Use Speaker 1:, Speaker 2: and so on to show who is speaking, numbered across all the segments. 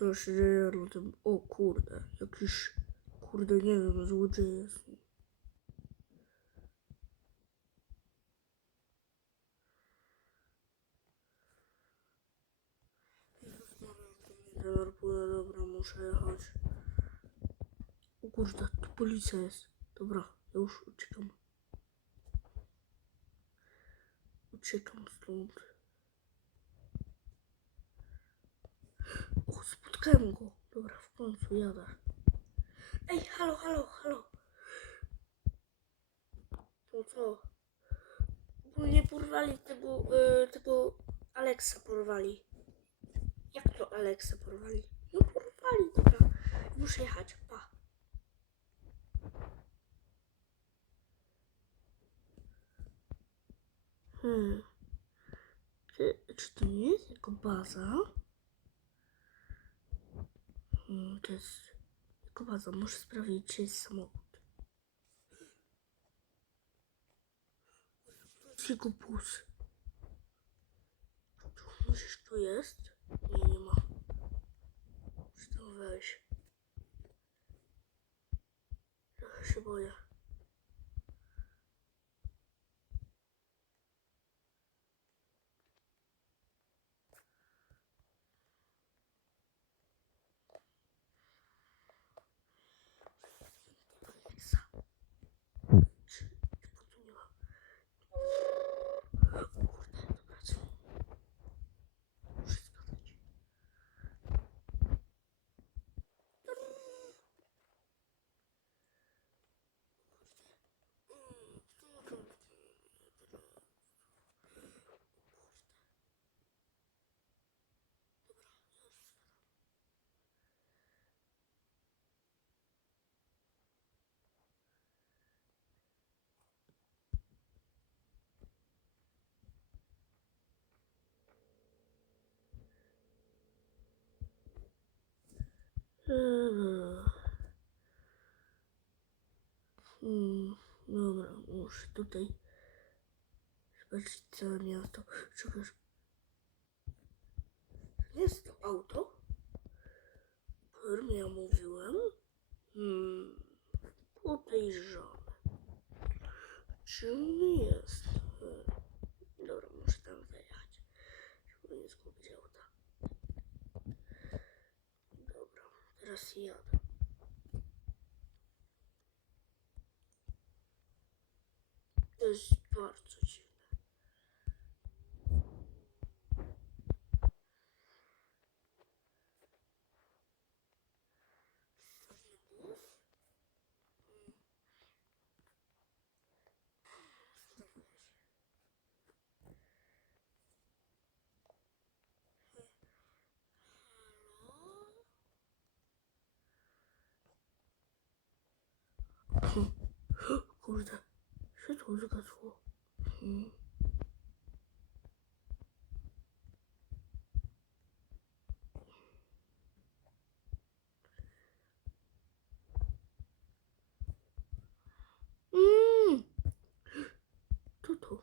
Speaker 1: Co się dzieje na tym? O kurde, jakiś, kurde, nie wiem, złodziej jest. Denerwuje, dobra, muszę jechać. O kurde, tu policja jest. Dobra, ja już uciekam. Uciekam stąd. O, spotkałem go. Dobra, w końcu jadę. Ej, halo, halo, halo. To co? Ogólnie porwali tego, y, tego Aleksa porwali. Jak to Aleksa porwali? No porwali, dobra. Muszę jechać, pa. Hmm. Czy, czy to nie jest jego baza? Hmm, to jest jego baza. Muszę sprawdzić, czy jest samochód. Jego bus. Myślisz, tu jest? Nie, nie ma. Muszę tam wejść. Trochę się boję. Hmm, dobra, muszę tutaj zobaczyć całe miasto. Czekaj. Jest to auto, o którym ja mówiłem. Hmm, podejrzane. Czy on jest? Hmm. Dobra, muszę tam zajechać, żeby nie zgubić auta. Dobra, teraz jadę. To jest bardzo dziwne. Kurde, światło zgasło. Hmm. Mm. Co to?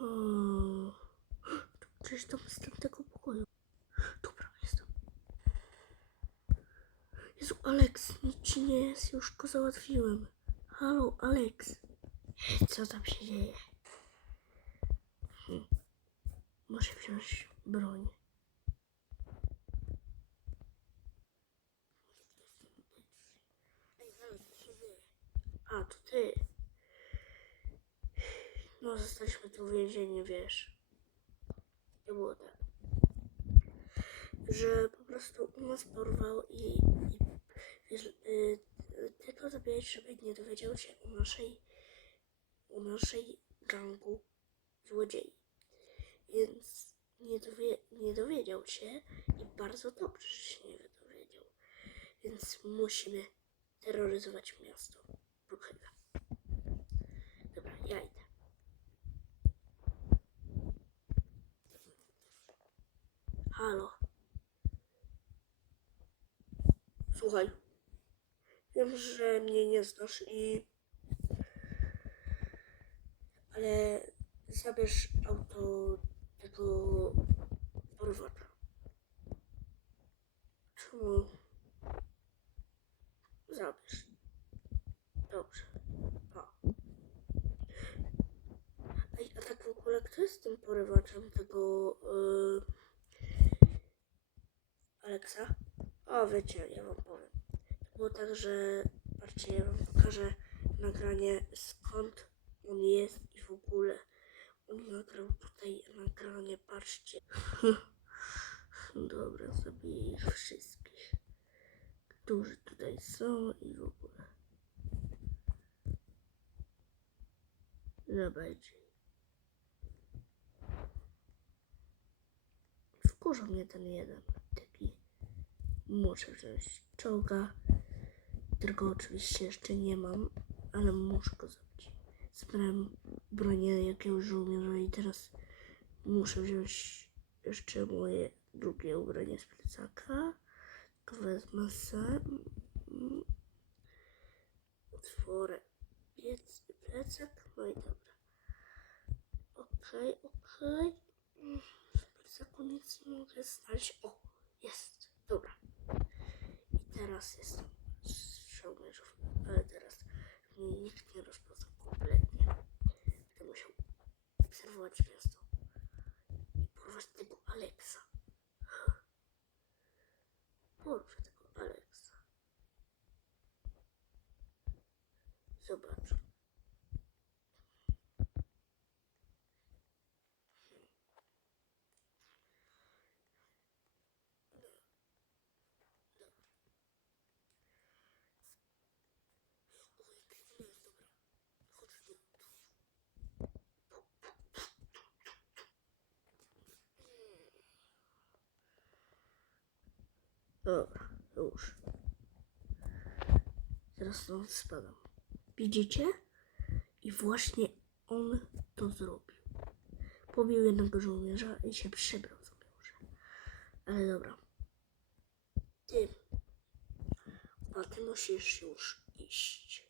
Speaker 1: O, to Gdzieś tam z tamtego pokoju. Dobra, jestem. Jezu, Alex, nic ci nie jest, już go załatwiłem. Halo, Alex. Co tam się dzieje? Hmm. Muszę wziąć broń. A, to ty. No, zostaliśmy tu więzieni, wiesz. To było tak. Że po prostu nas porwał i, i wiesz, y, y, tylko zabijać, żeby nie dowiedział się o naszej, o naszej gangu złodziei. Więc nie, dowie, nie dowiedział się i bardzo dobrze, że się nie dowiedział. Więc musimy terroryzować i... Ale zabierz auto tego porwacza. Czemu? Zabierz. Dobrze. Pa. A tak w ogóle kto jest tym porywaczem tego... Yy... Aleksa? O, wiecie, ja wam powiem. To było tak, że patrzcie, ja wam pokażę nagranie skąd on jest i w ogóle. On nagrał tutaj nagranie, patrzcie. Dobra, zabiję ich wszystkich, którzy tutaj są i w ogóle. Zobaczcie. Wkurza mnie ten jeden taki. Muszę wziąć czołga, którego oczywiście jeszcze nie mam, ale muszę go zabić. Zebrałem bronię jakiegoś żołnierza i teraz muszę wziąć jeszcze moje drugie ubranie z plecaka. Wezmę se. Otworzę piec, plecak. No i dobra. Okej, okej. Mm, W plecaku nic nie mogę znaleźć. O, jest. Dobra. I teraz jestem ale teraz mnie nikt nie rozpozna kompletnie. Będę musiał obserwować miasto i porwać tego Aleksa. Porwę tego Aleksa. Zobacz. Dobra, już. Teraz stąd spadam. Widzicie? I właśnie on to zrobił. Pobił jednego żołnierza i się przebrał za żołnierza. Ale dobra. Ty. A ty musisz już iść.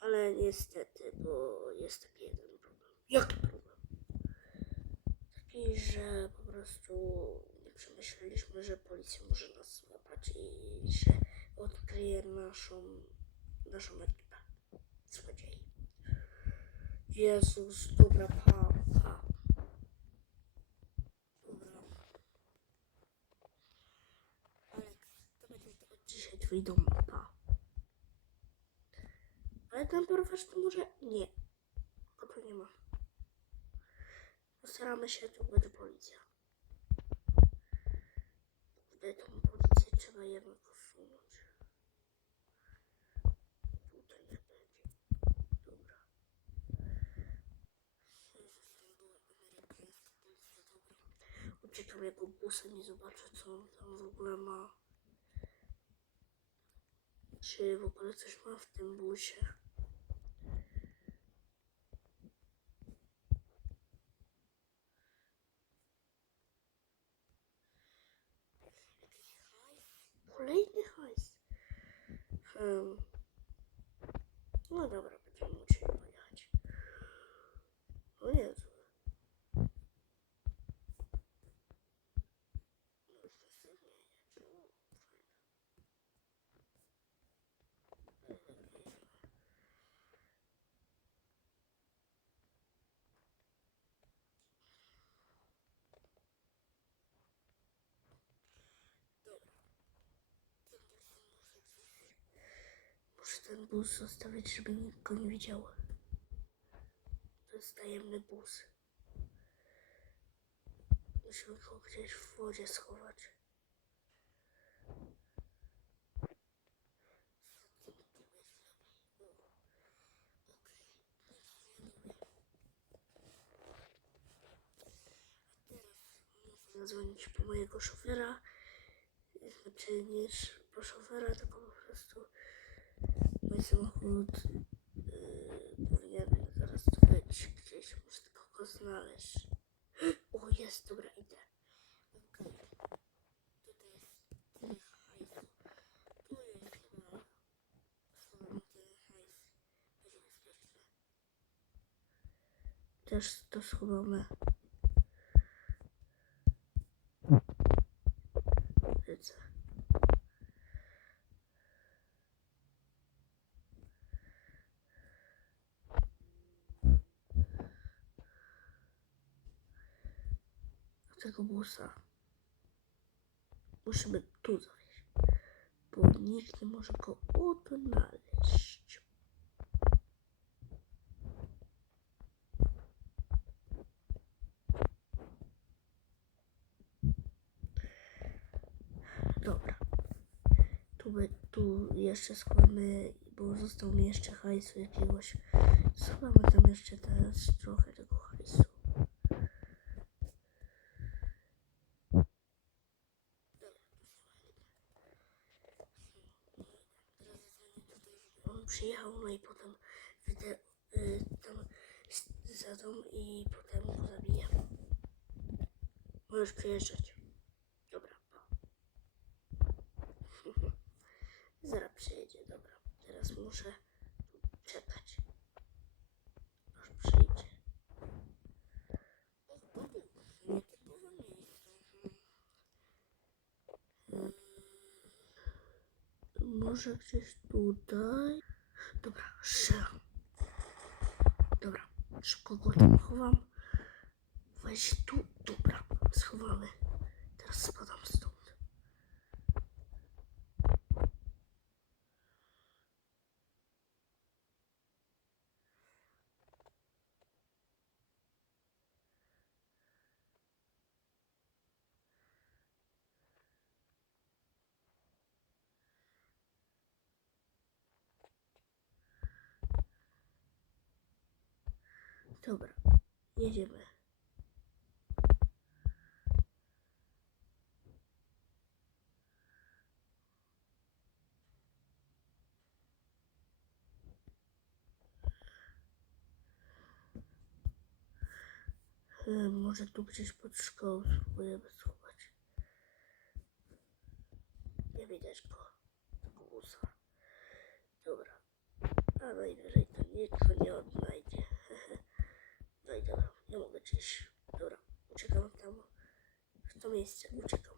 Speaker 1: Ale niestety, bo jest taki jeden problem. Jaki problem? Taki, że po prostu przemyśleliśmy, że policja może nas złapać i że odkryje naszą, naszą ekipę złodziei. Jezus, dobra, pa, pa. Dobra. Aleks, to będzie to dzisiaj twój dom, pa. Ale ten porwasz to może nie. Bo tu nie ma. Postaramy się, tu będzie policja. Kurde, tą policję trzeba jednak usunąć. Tutaj nie będzie. Dobra. Uciekam jego busem i zobaczę, co on tam w ogóle ma. Czy w ogóle coś ma w tym busie? Kolejny hajs. Hmm. No dobra, będziemy musieli pojechać. O Jezu. No już to sobie nie jedzie. Muszę ten bus zostawić, żeby nikt go nie widział. To jest tajemny bus. Musimy go gdzieś w wodzie schować. Zadzwonić po mojego szofera. Znaczy nie po szofera, tylko po prostu mój samochód yy, powinien zaraz tu być gdzieś. Muszę tylko go znaleźć. O, jest, dobra, idę. Okej. Tutaj jest tyle hajsu. Tu jest chyba. Bezpieczne. Też to schowamy. Lecę. tego Musimy tu zawieźć, bo nikt nie może go odnaleźć. Dobra. Tu, by, tu jeszcze schowamy, bo został mi jeszcze hajsu jakiegoś. Schowamy tam jeszcze teraz trochę tego hajsu. On przyjechał, no i potem wyjdę y, tam s- za dom i potem go zabiję. Możesz przyjeżdżać. Dobra, pa. Zaraz przyjedzie, dobra. Teraz muszę czekać. Aż przyjdzie. Hmm. Może gdzieś tutaj. Dobra, strzelam. Dobra, szybko go tam chowam. Weź tu, dobra, schowamy. Teraz spadam stąd. Dobra, jedziemy. Może tu gdzieś pod szkołą spróbujemy schować. Nie widać go. Busa. Dobra. A najwyżej to nikt nie odnajdzie. No i dobra, nie mogę gdzieś. Dobra, uciekam tam. W to miejsce uciekam.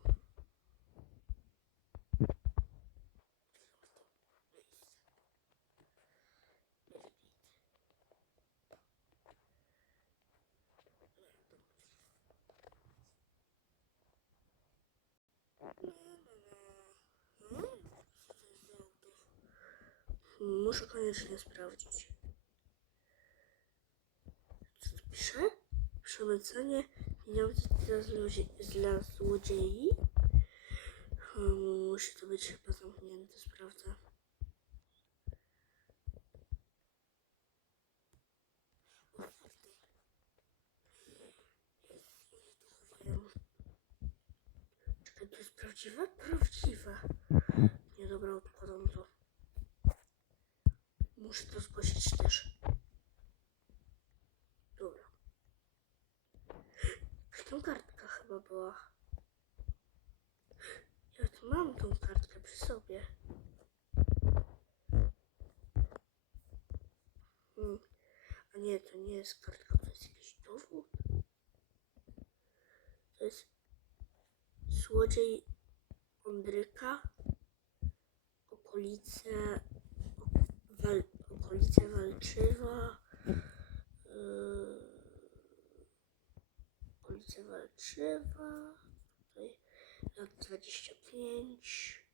Speaker 1: Muszę koniecznie sprawdzić. Co tu pisze? Przemycanie pieniędzy dla, zlodzie- dla złodziei. Hmm, musi to być chyba zamknięte, sprawdzę. Czekaj, to jest prawdziwe? Prawdziwe. Nie, dobra, odkładam to. Muszę to zgłosić też. Dobra. Tam kartka chyba była. Ja tu mam tą kartkę przy sobie. Hmm. A nie, to nie jest kartka, to jest jakiś dowód. To jest złodziej Ondryka. Okolice Wal, okolice Walczywa. Yy, okolice Walczywa. Tutaj lat 25.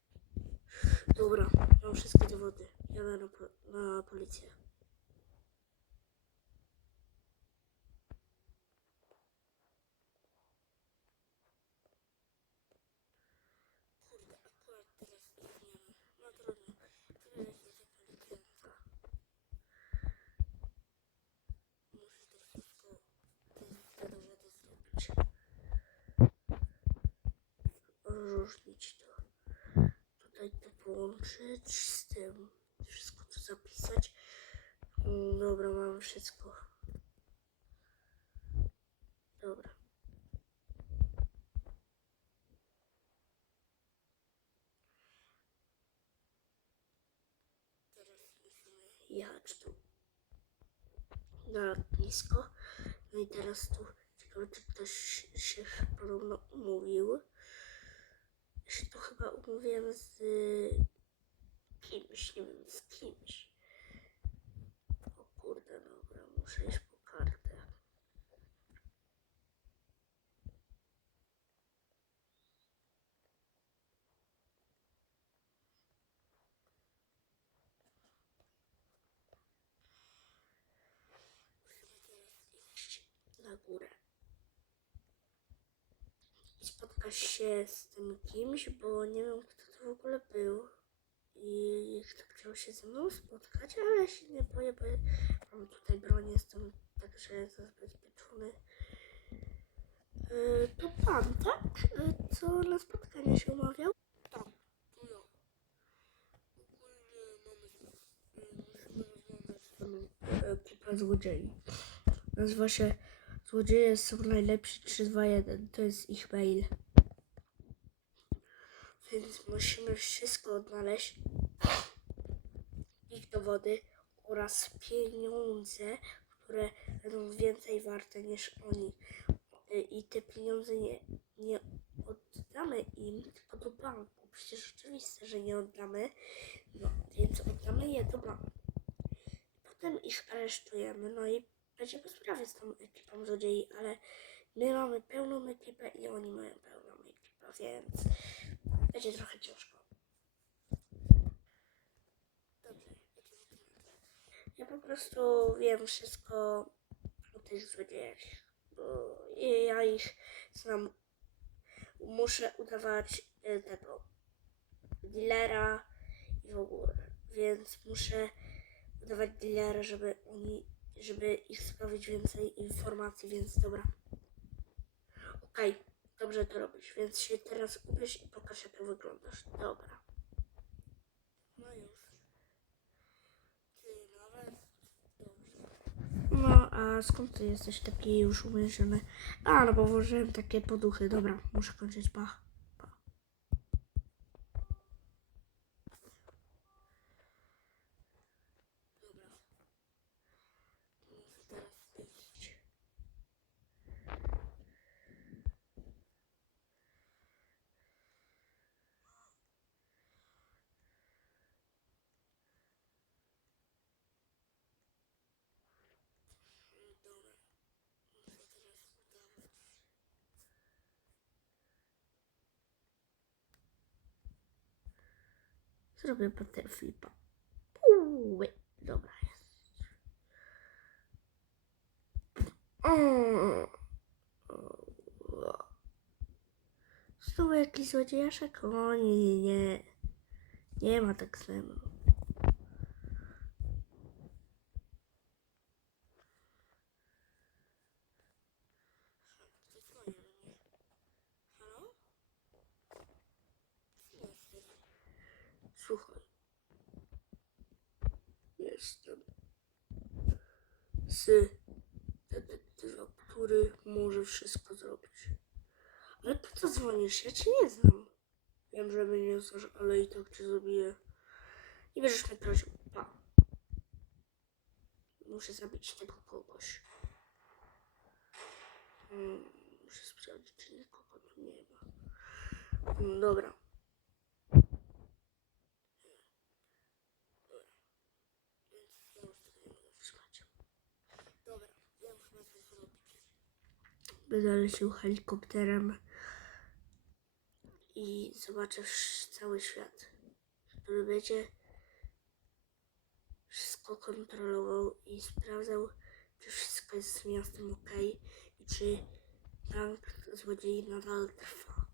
Speaker 1: Dobra, mam wszystkie dowody. Jadę na, na policję. Kurde, akurat teraz ich nie ma. No trudno. Tyle jest do policjanta. Muszę to wszystko te, te dowody zrobić. Rozróżnić to. Tutaj to połączyć z tym. Wszystko to zapisać. Mm, Dobra, mam wszystko. Dobra. Teraz musimy jechać tu na lotnisko. No i teraz tu ciekawe, czy ktoś się podobno umówił się tu chyba umówiłem z y, kimś, nie wiem, z kimś. O kurde, dobra, muszę iść po kartę. Na górę. Się z tym kimś, bo nie wiem kto to w ogóle był. I kto chciał się ze mną spotkać, ale się nie boję, bo mam tutaj broń, jestem także zabezpieczony. Yy, to pan, tak? Yy, co na spotkanie się umawiał? Tak, to ja. Ogólnie mamy musimy rozwiązać tę ekipę złodziei. Nazywa się Złodzieje są najlepsi 321. To jest ich mail. Więc musimy wszystko odnaleźć. Ich dowody oraz pieniądze, które będą więcej warte niż oni. Y, I te pieniądze nie, nie oddamy im, tylko do banku. Przecież oczywiste, że nie oddamy. No, więc oddamy je do banku. Potem ich aresztujemy, no i będzie po sprawie z tą ekipą złodziei, ale my mamy pełną ekipę i oni mają pełną ekipę, więc będzie trochę ciężko. Dobrze, ja po prostu wiem wszystko o tych złodziejach, bo ja ich znam. Muszę udawać e, tego dealera i w ogóle, więc muszę udawać dealera, żeby oni, żeby ich sprawić więcej informacji, więc dobra. Okej, dobrze to robisz, więc się teraz ubierz i pokaż jak wyglądasz. Dobra. No już. Ty nawet dobrze. No, a skąd ty jesteś taki już umiężony? A, no bo włożyłem takie poduchy. Dobra, muszę kończyć. Pa. Zrobię butterflipa. Uuu, dobra jest. Mm. Znowu jakiś złodziejaszek? O nie, nie, nie. Nie ma tak ze mną. Halo? Kim jesteś? Słuchaj. Jestem z detektywa, który może wszystko zrobić. Ale po co dzwonisz? Ja cię nie znam. Wiem, że mnie nie znasz, ale i tak cię zabiję. Nie będziesz mnie prosił. Pa. Muszę zabić tego kogoś. Hmm, muszę sprawdzić, czy nikogo tu nie ma. Hmm, dobra. Więc ja już tego nie mogę wytrzymać. Dobra, wiem chyba co zrobić. Będę leciał helikopterem i zobaczę cały świat, który będzie wszystko kontrolował i sprawdzał, czy wszystko jest z miastem ok i czy bank złodziei nadal trwa.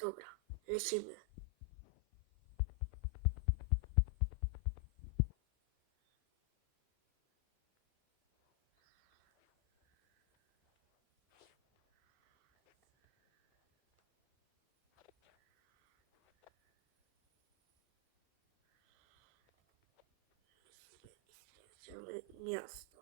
Speaker 1: Dobra, lecimy. Miasto.